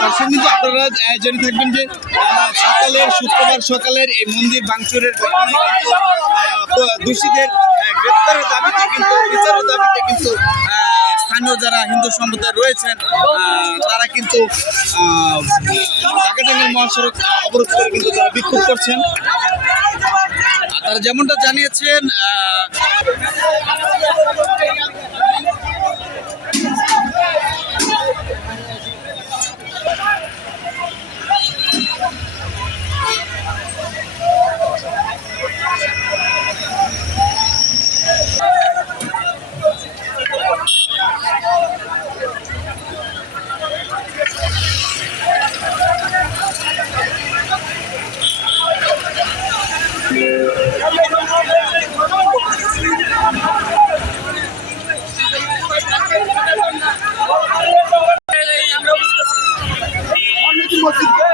দর্শক কিন্তু আপনারা জেনে থাকবেন যে শুক্রবার সকালের এই মন্দির ভাঙচুরের দোষীদের গ্রেপ্তারের দাবিতে কিন্তু বিচারের দাবিতে কিন্তু স্থানীয় যারা হিন্দু সম্প্রদায় রয়েছেন তারা কিন্তু ঢাকা-টাঙ্গাইল মহাসড়ক অবরোধ করে কিন্তু তারা বিক্ষোভ করছেন। তারা যেমনটা জানিয়েছেন মসজিদকে